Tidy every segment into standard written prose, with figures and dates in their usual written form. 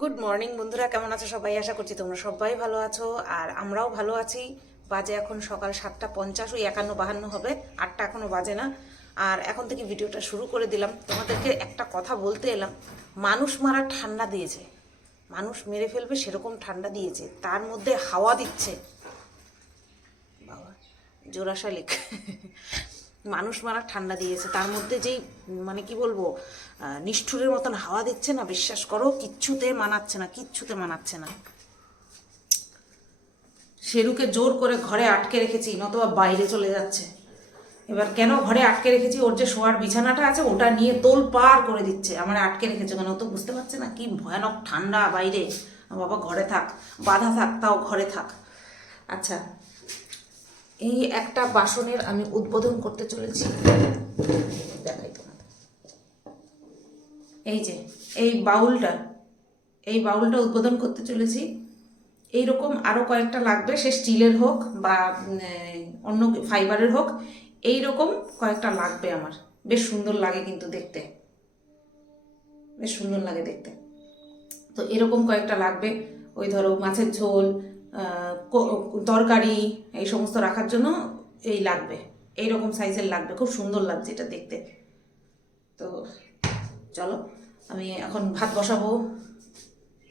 Good morning বন্ধুরা, কেমন আছো সবাই? আশা করছি তোমরা সবাই ভালো আছো আর আমরাও ভালো আছি। বাজে এখন সকাল 7:50, ওই 51-52 হবে, 8টা এখনও বাজে না। আর এখন থেকে ভিডিওটা শুরু করে দিলাম। তোমাদেরকে একটা কথা বলতে এলাম। মানুষ মারা ঠান্ডা দিয়েছে, মানুষ মেরে ফেলবে সেরকম ঠান্ডা দিয়েছে, তার মধ্যে হাওয়া দিচ্ছে। বাবা, জোড়া শালিক। মানুষ মারা ঠান্ডা দিয়েছে, তার মধ্যে যেই মানে কি বলবো, নিষ্ঠুরের মতন হাওয়া দিচ্ছে না, বিশ্বাস করো কিচ্ছুতে মানাচ্ছে না, কিচ্ছুতে মানাচ্ছে না। শেরুকে জোর করে ঘরে আটকে রেখেছি, নতুবা বাইরে চলে যাচ্ছে। এবার কেন ঘরে আটকে রেখেছি, ওর যে শোয়ার বিছানাটা আছে ওটা নিয়ে তোল পার করে দিচ্ছে। আমার আটকে রেখেছে কেন, ও তো বুঝতে পারছে না কি ভয়ানক ঠান্ডা বাইরে। বাবা ঘরে থাক, বাধা থাক, তাও ঘরে থাক। আচ্ছা, এই একটা বাসনের আমি উদ্বোধন করতে চলেছি, দেখাই তোমাদের। এই যে এই বাউলটা উদ্বোধন করতে চলেছি। এইরকম আরও কয়েকটা লাগবে, সে স্টিলের হোক বা অন্য ফাইবারের হোক, এই রকম কয়েকটা লাগবে আমার। বেশ সুন্দর লাগে কিন্তু দেখতে, বেশ সুন্দর লাগে দেখতে। তো এরকম কয়েকটা লাগবে। ওই ধরো মাছের ঝোল, তরকারি, এই সমস্ত রাখার জন্য এই লাগবে। এইরকম সাইজের লাগবে, খুব সুন্দর লাগছে এটা দেখতে। তো চলো, আমি এখন ভাত বসাবো।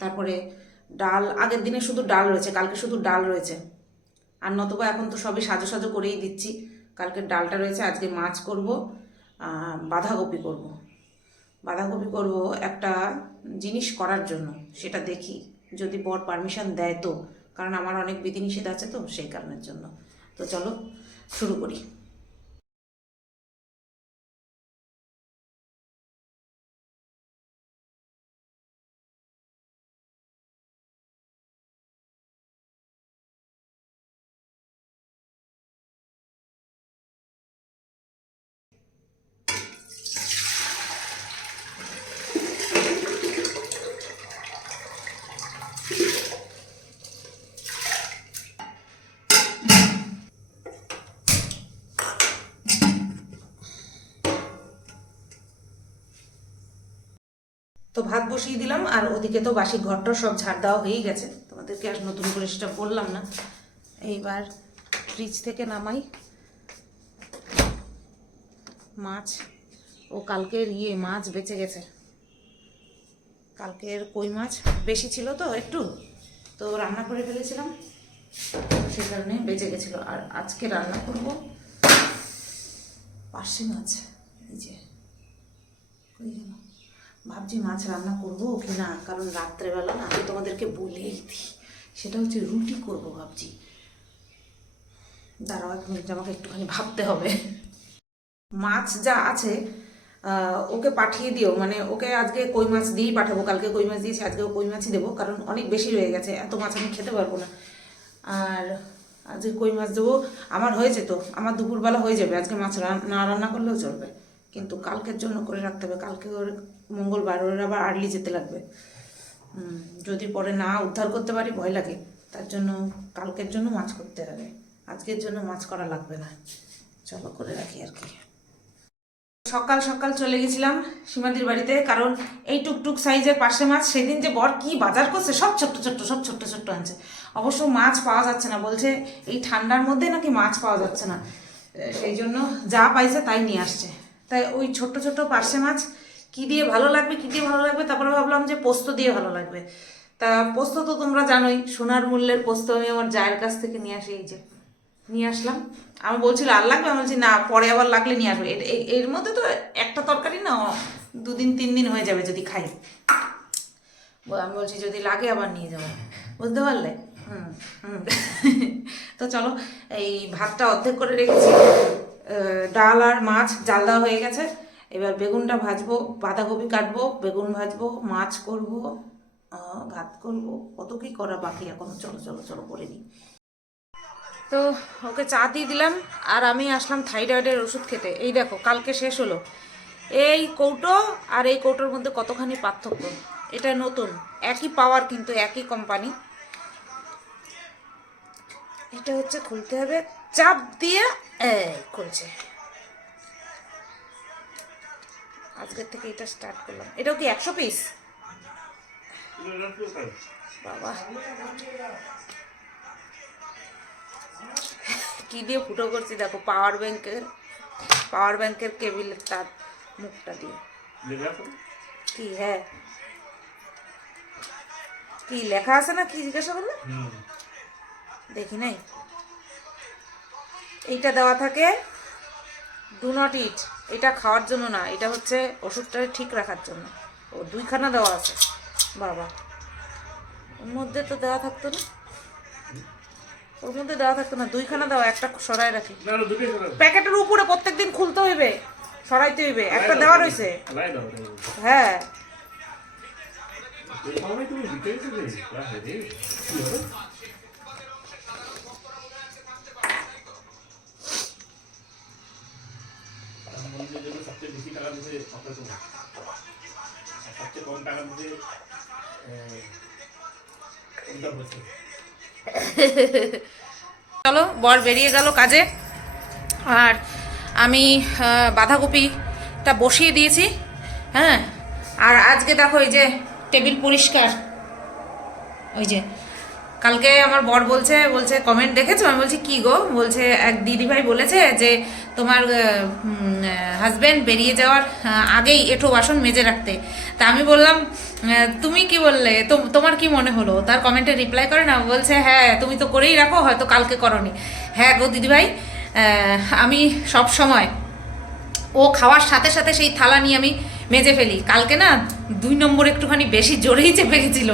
তারপরে ডাল, আগের দিনে শুধু ডাল রয়েছে, কালকে শুধু ডাল রয়েছে। আর নতবা এখন তো সবই সাজো সাজো করেই দিচ্ছি। কালকের ডালটা রয়েছে, আজকে মাছ করব, বাঁধাকপি করব। বাঁধাকপি করব একটা জিনিস করার জন্য, সেটা দেখি যদি বর পারমিশন দেয় তো, কারণ আমার অনেক বিধিনিষেধ আছে তো, সেই কারণের জন্য। তো চলো শুরু করি। তো ভাত বসিয়ে দিলাম, আর ওদিকে তো বাসি ঘরটা সব ঝাড় দেওয়া হয়েই গেছে, তোমাদেরকে আর নতুন করে সেটা বললাম না। এইবার ফ্রিজ থেকে নামাই মাছ। ও কালকের মাছ বেঁচে গেছে, কালকের কই মাছ বেশি ছিল তো একটু, তো রান্না করে ফেলেছিলাম, সে কারণে বেঁচে গেছিলো। আর আজকে রান্না করব পার্শে মাছ। এই যে কই গেল, ভাবছি মাছ রান্না করবো কি না, কারণ রাত্রেবেলা না আমি তোমাদেরকে বলেই দিই, সেটা হচ্ছে রুটি করব ভাবছি। দাঁড়াও এক মিনিট, আমাকে একটুখানি ভাবতে হবে। মাছ যা আছে ওকে পাঠিয়ে দিও, মানে ওকে আজকে কই মাছ দিয়েই পাঠাবো। কালকে কই মাছ দিয়েছি, আজকেও কই মাছই দেবো, কারণ অনেক বেশি রয়ে গেছে, এত মাছ আমি খেতে পারবো না। আর আজকে কই মাছ দেবো। আমার হয়েছে তো, আমার দুপুরবেলা হয়ে যাবে, আজকে মাছ না রান্না করলেও চলবে, কিন্তু কালকের জন্য করে রাখতে হবে। কালকে ওর মঙ্গলবার, ওর আবার আর্লি যেতে লাগবে। যদি পরে না উদ্ধার করতে পারি ভয় লাগে, তার জন্য কালকের জন্য মাছ করতে হবে, আজকের জন্য মাছ করা লাগবে না। চলো করে রাখি আর কি। সকাল সকাল চলে গেছিলাম সীমাদির বাড়িতে, কারণ এই টুকটুক সাইজের পার্শে মাছ সেদিন যে বর কি বাজার করছে, সব ছোট্ট ছোট্ট, সব ছোট্ট ছোট্ট আনছে। অবশ্য মাছ পাওয়া যাচ্ছে না, বলছে এই ঠান্ডার মধ্যে নাকি মাছ পাওয়া যাচ্ছে না, সেই জন্য যা পাইছে তাই নিয়ে আসছে। তাই ওই ছোট্ট ছোট্ট পার্শে মাছ কী দিয়ে ভালো লাগবে, কী দিয়ে ভালো লাগবে, তারপরে ভাবলাম যে পোস্ত দিয়ে ভালো লাগবে। তা পোস্ত তো তোমরা জানোই, সোনার মূল্যের পোস্ত আমি আমার জায়ের কাছ থেকে নিয়ে আসি। এই যে নিয়ে আসলাম। আমি বলছিল আর লাগবে, আমি বলছি না, পরে আবার লাগলে নিয়ে আসবো। এর মধ্যে তো একটা তরকারি না 2 দিন 3 দিন হয়ে যাবে যদি খাই। আমি বলছি যদি লাগে আবার নিয়ে যাবো, বুঝতে পারলে? হুম হুম। তো চলো, এই ভাতটা অর্ধেক করে রেখেছি, ডাল আর মাছ জাল দেওয়া হয়ে গেছে। এবার বেগুনটা ভাজবো, বাঁধাকপি কাটবো, বেগুন ভাজবো, মাছ করবো, ভাত করবো, কত কি করা বাকি এখন। চলো চলো চলো করে নিই। তো ওকে চা দিয়ে দিলাম, আর আমি আসলাম থাইরয়েডের ওষুধ খেতে। এই দেখো কালকে শেষ হলো। এই কৌটো আর এই কৌটোর মধ্যে কতখানি পার্থক্য। এটা নতুন, একই পাওয়ার কিন্তু একই কোম্পানি। এটা হচ্ছে খুলতে হবে, চাপ দিয়ে এই খুলছে। আজকের থেকে এটা স্টার্ট করলাম। এটাও কি 100 পিস? বাবা কি দিয়ে ফুটো করছি দেখো, পাওয়ার ব্যাংকের কেবিলের তার মুখটা দিয়ে। কি হ্যাঁ কি লেখা আছে না কি জিজ্ঞাসা করলে? দেখি নাই। এইটা দেওয়া থাকে ডু নট ইট, এটা খাওয়ার জন্য না, এটা হচ্ছে ওষুধটা ঠিক রাখার জন্য। ও 2খানা দেওয়া আছে। বাবা ওর মধ্যে তো দেওয়া থাকতো না, ওর মধ্যে দেওয়া থাকতো না, 2খানা দেওয়া, একটা সরাই রাখি। প্যাকেটের উপরে প্রত্যেকদিন খুলতে হইবে, সরাইতে হইবে, একটা দেওয়া রয়েছে। হ্যাঁ চলো বর বেরিয়ে গেল কাজে, আর আমি বাঁধাকপিটা বসিয়ে দিয়েছি। হ্যাঁ আর আজকে দেখো এই যে টেবিল পরিষ্কার। ওই যে কালকে আমার বর বলছে কমেন্ট দেখেছো? আমি বলছি কি গো? বলছে এক দিদিভাই বলেছে যে তোমার হাজব্যান্ড বেরিয়ে যাওয়ার আগেই এঁঠো বাসন মেজে রাখতে। তা আমি বললাম তুমি কি বললে, তোমার কি মনে হলো? তার কমেন্টে রিপ্লাই করে না, বলছে হ্যাঁ তুমি তো করেই রাখো, হয়তো কালকে করনি। হ্যাঁ গো দিদিভাই, আমি সব সময় ও খাওয়ার সাথে সাথে সেই থালা নিয়ে আমি মেজে ফেলি। কালকে না 2 নম্বর একটুখানি বেশি জোরেই চেপে গেছিল,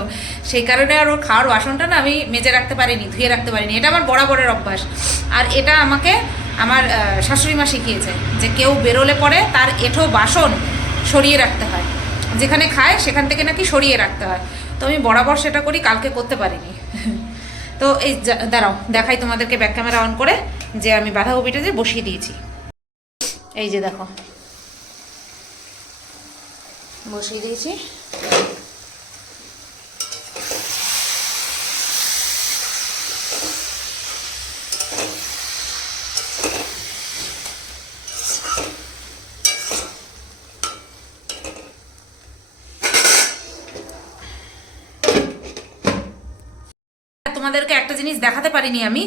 সেই কারণে আর ওর খাওয়ার বাসনটা না আমি মেজে রাখতে পারিনি, ধুয়ে রাখতে পারিনি। এটা আমার বরাবরের অভ্যাস, আর এটা আমাকে আমার শাশুড়ি মা শিখিয়েছে যে কেউ বেরোলে পরে তার এঁঠো বাসন সরিয়ে রাখতে হয়, যেখানে খায় সেখান থেকে নাকি সরিয়ে রাখতে হয়। তো আমি বরাবর সেটা করি, কালকে করতে পারিনি। তো এই দাঁড়াও দেখাই তোমাদেরকে ব্যাক ক্যামেরা অন করে যে আমি বাঁধাকপিটা যে বসিয়ে দিয়েছি। এই যে দেখো বসিয়ে দিয়েছি। তোমাদেরকে একটা জিনিস দেখাতে পারিনি, আমি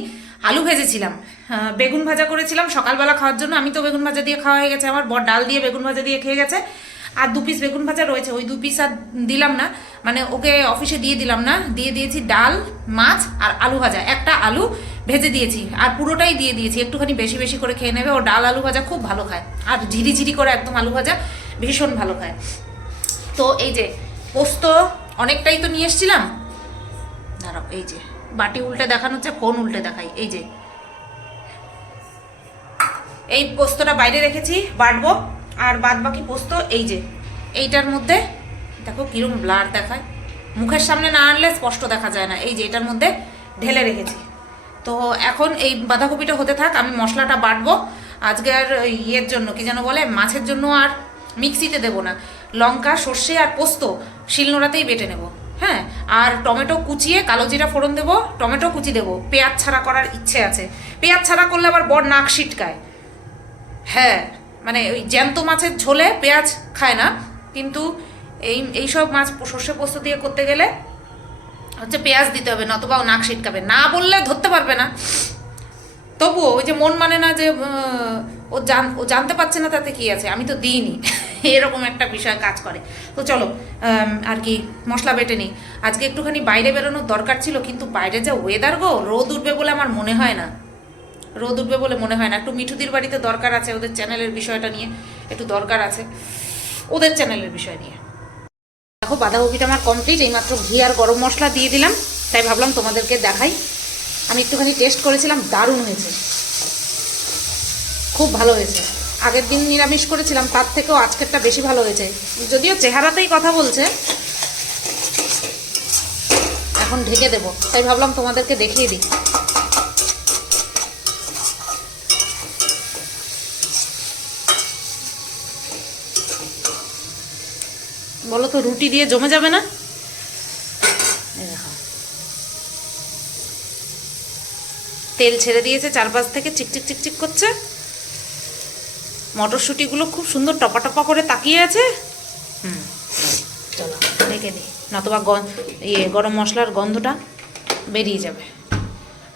আলু ভেজেছিলাম, বেগুন ভাজা করেছিলাম সকালবেলা খাওয়ার জন্য। আমি তো বেগুন ভাজা দিয়ে খাওয়া হয়ে গেছে, আমার বর ডাল দিয়ে বেগুন ভাজা দিয়ে খেয়ে গেছে। আর 2 পিস বেগুন ভাজা রয়েছে, ওই 2 পিস আর দিলাম না, মানে ওকে অফিসে দিয়ে দিলাম না, দিয়ে দিয়েছি ডাল, মাছ আর আলু ভাজা। একটা আলু ভেজে দিয়েছি আর পুরোটাই দিয়ে দিয়েছি, একটুখানি বেশি বেশি করে খেয়ে নেবে। ও ডাল আলু ভাজা খুব ভালো খায়, আর ঝিরি ঝিরি করে একদম আলু ভাজা ভীষণ ভালো খায়। তো এই যে পোস্ত অনেকটাই তো নিয়ে এসেছিলাম, দাঁড়াও এই যে বাটি উল্টে দেখানো হচ্ছে, ফোন উল্টে দেখাই। এই যে এই পোস্তটা বাইরে রেখেছি বাটবো, আর বাদ বাকি পোস্ত এই যে এইটার মধ্যে দেখো কিরকম ব্লার দেখায়, মুখের সামনে না আনলে স্পষ্ট দেখা যায় না। এই যে এটার মধ্যে ঢেলে রেখেছি। তো এখন এই বাঁধাকপিটা হতে থাক, আমি মশলাটা বাটবো আজকে। আর ইয়ের জন্য কি যেন বলে, মাছের জন্য আর মিক্সিতে দেবো না, লঙ্কা সর্ষে আর পোস্ত শিলনোড়াতেই বেটে নেব। হ্যাঁ আর টমেটো কুচিয়ে কালো জিরা ফোড়ন দেবো, টমেটো কুচি দেবো। পেঁয়াজ ছাড়া করার ইচ্ছে আছে, পেঁয়াজ ছাড়া করলে আবার বড় নাক সিটকায়। হ্যাঁ মানে ওই জ্যান্ত মাছের ঝোলে পেঁয়াজ খায় না, কিন্তু এইসব মাছ সর্ষে পোস্ত দিয়ে করতে গেলে হচ্ছে পেঁয়াজ দিতে হবে, নতবা ও নাক সিটকাবে। না বললে ধরতে পারবে না, তবুও ওই যে মন মানে না যে ও জানতে পারছে না তাতে কি আছে, আমি তো দিইনি, এরকম একটা বিষয় কাজ করে। তো চলো আর কি মশলা বেটে নিই। আজকে একটুখানি বাইরে বেরোনোর দরকার ছিল, কিন্তু বাইরে যা ওয়েদার গো, রোদ উঠবে বলে আমার মনে হয় না, রোদ উঠবে বলে মনে হয় না। একটু মিঠুদির বাড়িতে দরকার আছে, ওদের চ্যানেলের বিষয়টা নিয়ে একটু দরকার আছে, ওদের চ্যানেলের বিষয় নিয়ে। দেখো বাঁধাকপিটা আমার কমপ্লিট, এইমাত্র ঘি আর গরম মশলা দিয়ে দিলাম, তাই ভাবলাম তোমাদেরকে দেখাই। আমি একটুখানি টেস্ট করেছিলাম, দারুণ হয়েছে, খুব ভালো হয়েছে। আগের দিন নিরামিষ করেছিলাম, তার থেকেও আজকেরটা বেশি ভালো হয়েছে, যদিও চেহারাতেই কথা বলছে। এখন ঢেকে দেব, তাই ভাবলাম তোমাদেরকে দেখিয়ে দিই। বলো তো রুটি দিয়ে জমে যাবে না? তেল ছেড়ে দিয়েছে চারপাশ থেকে, চিকচিক চিকচিক করছে। মটরশুঁটিগুলো খুব সুন্দর টপা টপা করে তাকিয়ে আছে। চলো ঢেকে দিই, নতবা গরম মশলার গন্ধটা বেরিয়ে যাবে।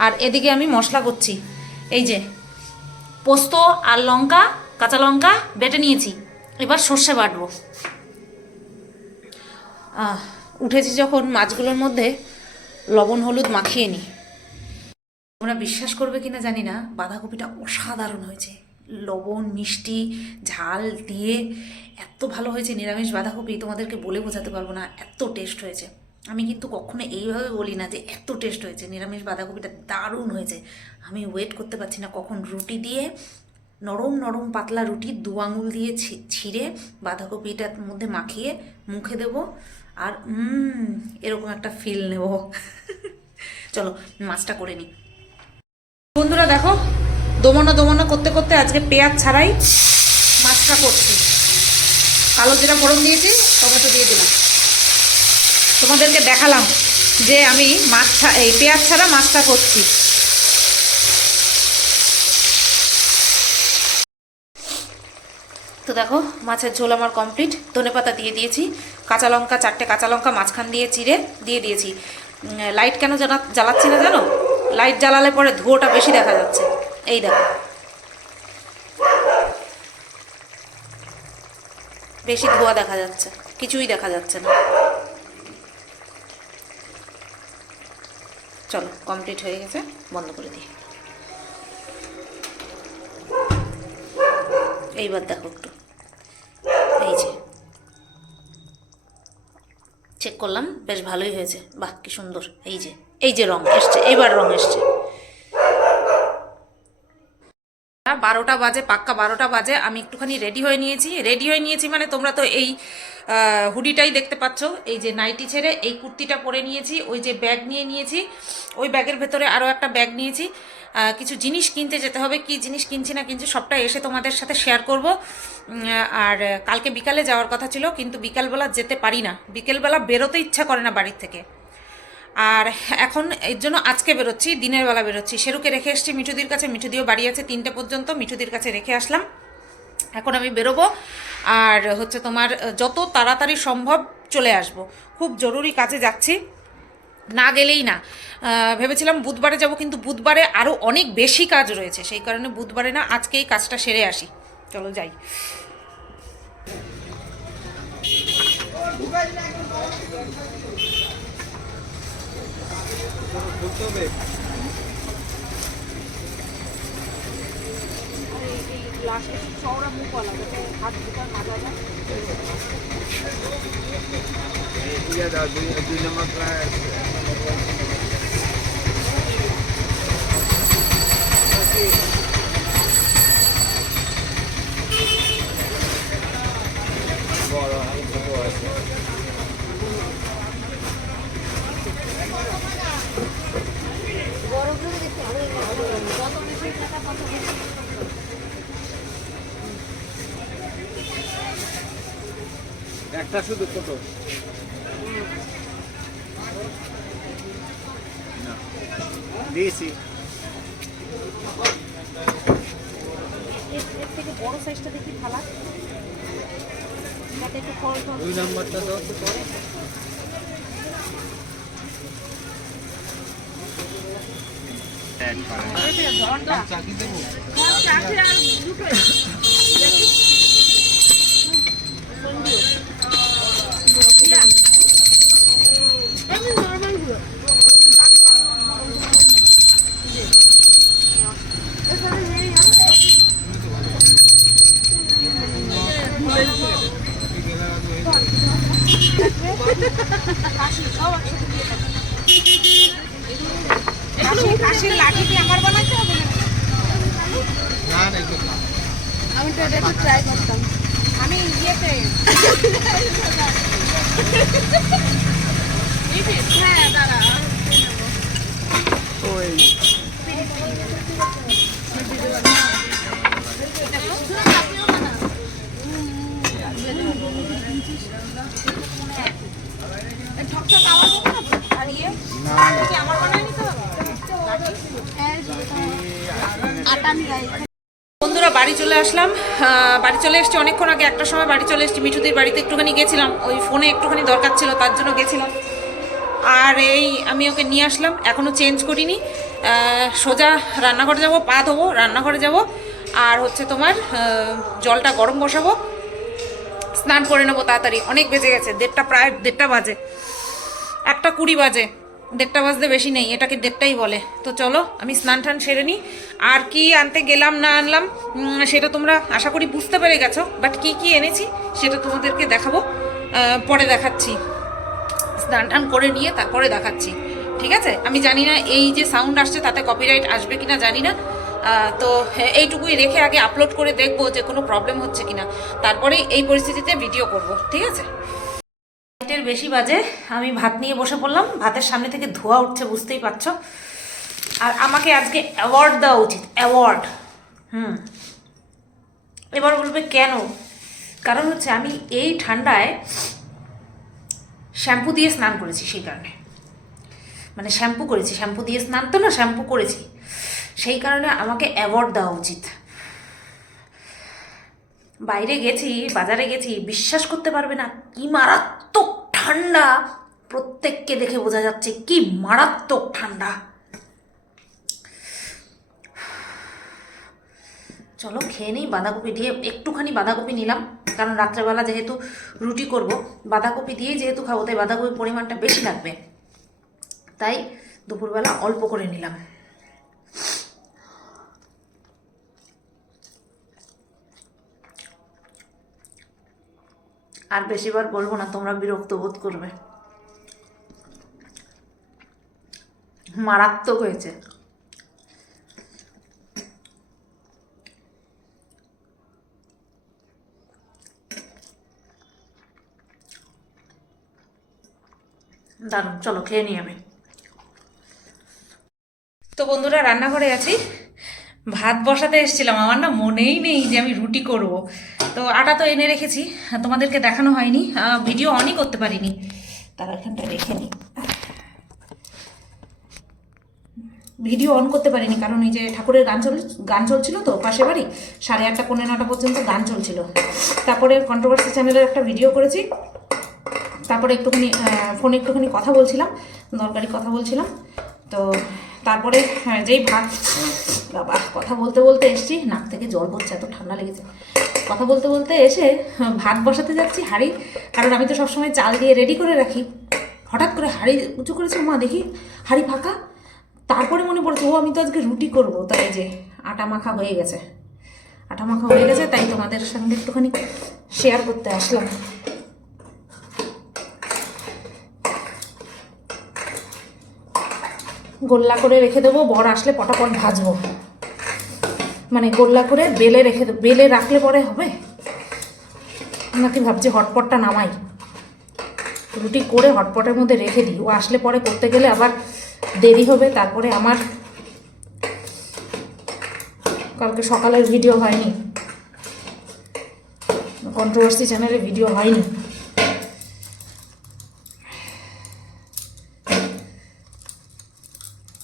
আর এদিকে আমি মশলা করছি, এই যে পোস্ত আর লঙ্কা, কাঁচা লঙ্কা বেটে নিয়েছি, এবার সর্ষে বাটবো। উঠেছি যখন মাছগুলোর মধ্যে লবণ হলুদ মাখিয়ে নিই। তোমরা বিশ্বাস করবে কিনা জানি না, বাঁধাকপিটা অসাধারণ হয়েছে, লবণ মিষ্টি ঝাল দিয়ে এত ভালো হয়েছে নিরামিষ বাঁধাকপি, তোমাদেরকে বলে বোঝাতে পারবো না, এত টেস্ট হয়েছে। আমি কিন্তু কখনো এইভাবে বলি না যে এত টেস্ট হয়েছে, নিরামিষ বাঁধাকপিটা দারুণ হয়েছে। আমি ওয়েট করতে পারছি না কখন রুটি দিয়ে, নরম নরম পাতলা রুটি 2 আঙুল দিয়ে ছিঁড়ে বাঁধাকপিটার মধ্যে মাখিয়ে মুখে দেবো, আর এরকম একটা ফিল নেব। চলো মাছটা করে নিই। বন্ধুরা দেখো, দোমনো করতে করতে আজকে পেঁয়াজ ছাড়াই মাছটা করছি। কালো জিরা ফোড়ন দিয়েছি, টমেটো দিয়ে দিলাম। তোমাদেরকে দেখালাম যে আমি এই পেঁয়াজ ছাড়া মাছটা করছি। তো দেখো মাছের ঝোল আমার কমপ্লিট। ধনেপাতা দিয়ে দিয়েছি, কাঁচা লঙ্কা 4টে কাঁচা লঙ্কা মাঝখান দিয়ে চিড়ে দিয়ে দিয়েছি। লাইট কেন জ্বালাচ্ছি না জানো? লাইট জ্বালালে পরে ধোঁয়াটা বেশি দেখা যাচ্ছে। এই দেখো, বেশি ধোঁয়া দেখা যাচ্ছে, কিছুই দেখা যাচ্ছে না। চলো কমপ্লিট হয়ে গেছে, বন্ধ করে দিই। এইবার দেখো একটু, এই যে চেক করলাম, বেশ ভালোই হয়েছে। বাহ কি সুন্দর, এই যে রং এসছে, এইবার রং এসছে। 12টা বাজে, পাক্কা 12টা বাজে। আমি একটুখানি রেডি হয়ে নিয়েছি মানে তোমরা তো এই হুডিটাই দেখতে পাচ্ছ। এই যে নাইটি ছেড়ে এই কুর্তিটা পরে নিয়েছি, ওই যে ব্যাগ নিয়েছি, ওই ব্যাগের ভেতরে আরও একটা ব্যাগ নিয়েছি। কিছু জিনিস কিনতে যেতে হবে, কি জিনিস কিনছি না কিনছি সবটা এসে তোমাদের সাথে শেয়ার করব। আর কালকে বিকালে যাওয়ার কথা ছিল, কিন্তু বিকালবেলা যেতে পারি না, বিকেলবেলা বেরোতে ইচ্ছা করে না বাড়ির থেকে। আর এখন এর জন্য আজকে বেরোচ্ছি, দিনের বেলা বেরোচ্ছি। শেরুকে রেখে এসেছি মিঠুদির কাছে, মিঠুদিও বাড়ি আছে 3টে পর্যন্ত, মিঠুদির কাছে রেখে আসলাম। এখন আমি বেরোবো, আর হচ্ছে তোমার যত তাড়াতাড়ি সম্ভব চলে আসব। খুব জরুরি কাজে যাচ্ছি, না গেলেই না। ভেবেছিলাম বুধবারে যাব, কিন্তু বুধবারে আরও অনেক বেশি কাজ রয়েছে, সেই কারণে বুধবারে না, আজকেই কাজটা সেরে আসি। চলো যাই। চওড়া মুখওয়ালা, হাত দুটা মাজা যায়। দুই নম্বর বড় আছে। একটা শুধু ছোট দিয়েছি, এর থেকে বড় সাইজটা দেখি ফালা, যাতে একটু ফল। 2 নম্বরটা দাও তো পরে। চাকি দেবো, চাকি আর দুটো কাশির লাঠি কি আমার বানাতে হবে না? আমি তো এটা ট্রাই করতাম, আমি ইয়েতে হ্যাঁ দাঁড়া ওই ঠকঠক আওয়াজ হতো না, আর ইয়ে কি আমার বানায় নিতে হবে? বন্ধুরা বন্ধুরা বাড়ি চলে আসলাম, বাড়ি চলে এসেছি অনেকক্ষণ আগে, একটা সময় বাড়ি চলে এসেছি। মিঠুদির বাড়িতে একটুখানি গেছিলাম, ওই ফোনে একটুখানি দরকার ছিল তার জন্য গেছিলাম। আর এই আমি ওকে নিয়ে আসলাম, এখনও চেঞ্জ করিনি। সোজা রান্নাঘরে যাব, পা ধোবো, রান্নাঘরে যাব। আর হচ্ছে তোমার জলটা গরম বসাবো, স্নান করে নেবো তাড়াতাড়ি। অনেক বেজে গেছে, প্রায় 1:30 বাজে, 1:20 বাজে। 1:30 বাজতে বেশি নেই, এটাকে 1:30ই বলে। তো চলো আমি স্নান টান সেরে নিই। আর কি আনতে গেলাম না আনলাম সেটা তোমরা আশা করি বুঝতে পেরে গেছো, বাট কি কি এনেছি সেটা তোমাদেরকে দেখাবো, পরে দেখাচ্ছি। স্নান টান করে নিয়ে তারপরে দেখাচ্ছি, ঠিক আছে? আমি জানি না এই যে সাউন্ড আসছে তাতে কপিরাইট আসবে কিনা জানি না, তো এইটুকুই রেখে আগে আপলোড করে দেখবো যে কোনো প্রবলেম হচ্ছে কিনা, তারপরে এই পরিস্থিতিতে ভিডিও করব, ঠিক আছে? 8-এর বেশি বাজে, আমি ভাত নিয়ে বসে পড়লাম। ভাতের সামনে থেকে ধোয়া উঠছে, বুঝতেই পারছো। আর আমাকে আজকে অ্যাওয়ার্ড দেওয়া উচিত, অ্যাওয়ার্ড। এবার বলবে কেন? কারণ হচ্ছে আমি এই ঠান্ডায় শ্যাম্পু দিয়ে স্নান করেছি, সেই কারণে। মানে শ্যাম্পু করেছি, শ্যাম্পু দিয়ে স্নান তো না, শ্যাম্পু করেছি, সেই কারণে আমাকে অ্যাওয়ার্ড দেওয়া উচিত। বাইরে গেছি, বাজারে গেছি, বিশ্বাস করতে পারবে না কি মারাত্মক ঠান্ডা। প্রত্যেককে দেখে বোঝা যাচ্ছে কি মারাত্মক ঠান্ডা। চলো খেয়ে নিই। বাঁধাকপি দিয়ে একটুখানি বাঁধাকপি নিলাম, কারণ রাত্রেবেলা যেহেতু রুটি করব, বাঁধাকপি দিয়েই যেহেতু খাবো, তাই বাঁধাকপির পরিমাণটা বেশি লাগবে, তাই দুপুরবেলা অল্প করে নিলাম। আর বেশিবার বলবো না, তোমরা বিরক্ত বোধ করবে। মারাত্মক হয়েছে। দারুণ, চলো খেয়ে নিই আমি। তো বন্ধুরা রান্নাঘরে আছি, ভাত বসাতে এসেছিলাম। আমার না মনেই নেই যে আমি রুটি করব। তো আটা তো এনে রেখেছি, তোমাদেরকে দেখানো হয়নি, ভিডিও অনই করতে পারিনি। তার এখানটা রেখে নিই, ভিডিও অন করতে পারিনি কারণ এই যে ঠাকুরের গান চলছিল তো পাশে বাড়ি, 8:30 পৌনে 9টা পর্যন্ত গান চলছিল। তারপরে কন্ট্রোভার্সি চ্যানেলের একটা ভিডিও করেছি, তারপরে একটুখানি ফোনে একটুখানি কথা বলছিলাম, দরকারি কথা বলছিলাম। তো তারপরে যেই ভাত, বাবা কথা বলতে বলতে এসছি, নাক থেকে জল পড়ছে, এত ঠান্ডা লেগেছে। কথা বলতে বলতে এসে ভাত বসাতে যাচ্ছি হাঁড়ি, কারণ আমি তো সবসময় চাল দিয়ে রেডি করে রাখি। হঠাৎ করে হাঁড়ি উঁচু করেছে, মা দেখি হাঁড়ি ফাঁকা। তারপরে মনে পড়েছে, ও আমি তো আজকে রুটি করব, তাই যে আটা মাখা হয়ে গেছে, তাই তোমাদের সঙ্গে একটুখানি শেয়ার করতে আসলাম। গোল্লা করে রেখে দেবো, বর আসলে পটাপট ভাজবো। মানে গোল্লা করে বেলে রাখলে পরে হবে নাকি ভাবছি হটপটটা নামাই, রুটি করে হটপটের মধ্যে রেখে দিই, ও আসলে পরে করতে গেলে আবার দেরি হবে। তারপরে আমার কালকে সকালের ভিডিও হয়নি, কন্ট্রোভার্সি চ্যানেলে ভিডিও হয়নি।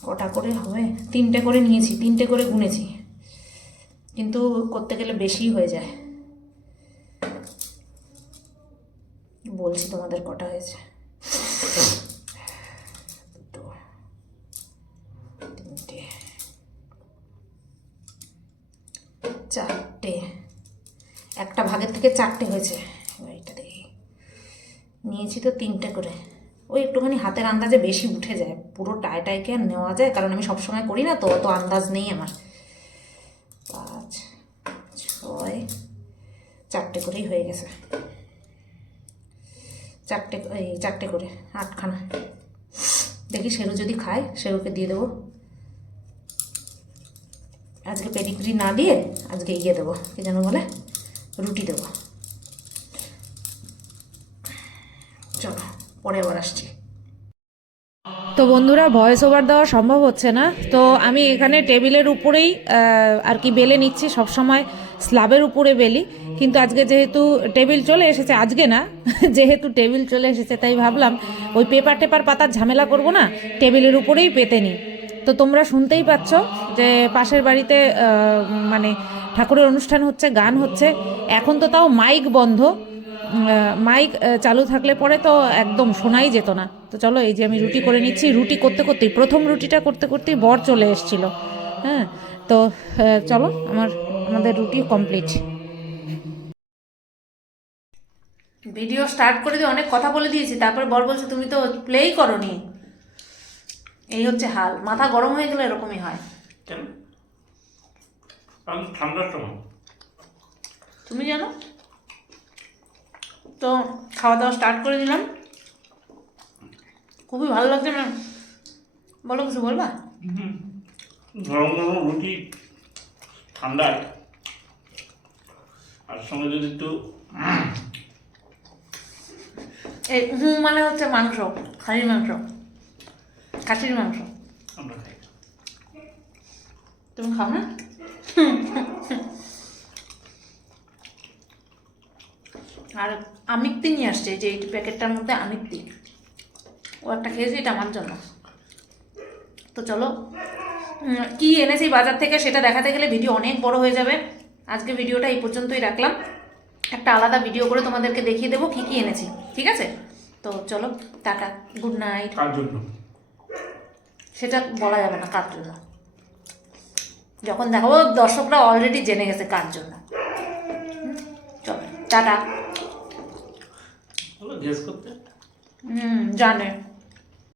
কটা করে হবে? 3টে করে নিয়েছি, 3টে করে গুনেছি, কিন্তু করতে গেলে বেশি হয়ে যায়। বলছি তোমাদের কটা হয়েছে। 2, 3টে, 4টে, একটা ভাগের থেকে 4টে হয়েছে। এইটা দেখি নিয়েছি তো 3টে করে, ওই একটুখানি হাতের আন্দাজে বেশি উঠে যায়, পুরো টাইকে আর নেওয়া যায়, কারণ আমি সবসময় করি না তো, অত আন্দাজ নেই আমার। 5, 6, 4টে করেই হয়ে গেছে, 4টে করে 8খানা। দেখি শেরু যদি খায়, শেরুকে দিয়ে দেবো। আজকে পেডিগ্রি না দিয়ে আজকে ইয়ে দেবো, কি যেন বলে, রুটি দেবো। চলো পরে আবার আসছি। তো বন্ধুরা ভয়েস ওভার দেওয়া সম্ভব হচ্ছে না, তো আমি এখানে টেবিলের উপরেই আর কি বেলে নিচ্ছি। সবসময় স্ল্যাবের উপরে বেলি, কিন্তু আজকে যেহেতু টেবিল চলে এসেছে, আজকে না যেহেতু টেবিল চলে এসেছে, তাই ভাবলাম ওই পেপার পাতার ঝামেলা করব না, টেবিলের উপরেই পেতে নিই। তো তোমরা শুনতেই পাচ্ছ যে পাশের বাড়িতে মানে ঠাকুরের অনুষ্ঠান হচ্ছে, গান হচ্ছে। এখন তো তাও মাইক বন্ধ, মাইক চালু থাকলে পরে তো একদম শোনাই যেত না। তো চলো, এই যে আমি রুটি করে নিচ্ছি, রুটি করতে করতেই প্রথম রুটিটা করতে করতেই বর চলে এসেছিল। হ্যাঁ, তো চলো, আমাদের রুটি কমপ্লিট। ভিডিও স্টার্ট করে দিয়ে অনেক কথা বলে দিয়েছি, তারপরে বর বলছে তুমি তো প্লেই করনি। এই হচ্ছে হাল, মাথা গরম হয়ে গেলে এরকমই হয়। কেন? কারণ ঠান্ডার সময় তুমি জানো তো। খাওয়া দাওয়া স্টার্ট করে দিলাম, খুবই ভালো লাগছে ম্যাম। বলো, কিছু বলবা? গরম গরম রুটি ঠান্ডায়, আর সঙ্গে যদি একটু এই মানে হচ্ছে মাংস, খাসির মাংস, খাসির মাংস। আমরা খাই। তুমি খাও না? আর আমিত্তি নিয়ে আসছে, যে এই প্যাকেটটার মধ্যে আমিত্তি, ও একটা খেয়েছি, এটা আমার জন্য। তো চলো, কি এনেছি বাজার থেকে সেটা দেখাতে গেলে ভিডিও অনেক বড় হয়ে যাবে। আজকে ভিডিওটা এই পর্যন্তই রাখলাম, একটা আলাদা ভিডিও করে তোমাদেরকে দেখিয়ে দেবো কি কি এনেছি, ঠিক আছে? তো চলো, টাটা, গুড নাইট। কার জন্য সেটা বলা যাবে না কার জন্য, যখন দেখাবো দর্শকরা অলরেডি জেনে গেছে কার জন্য। চলো, টাটা। গেস করতে জানে।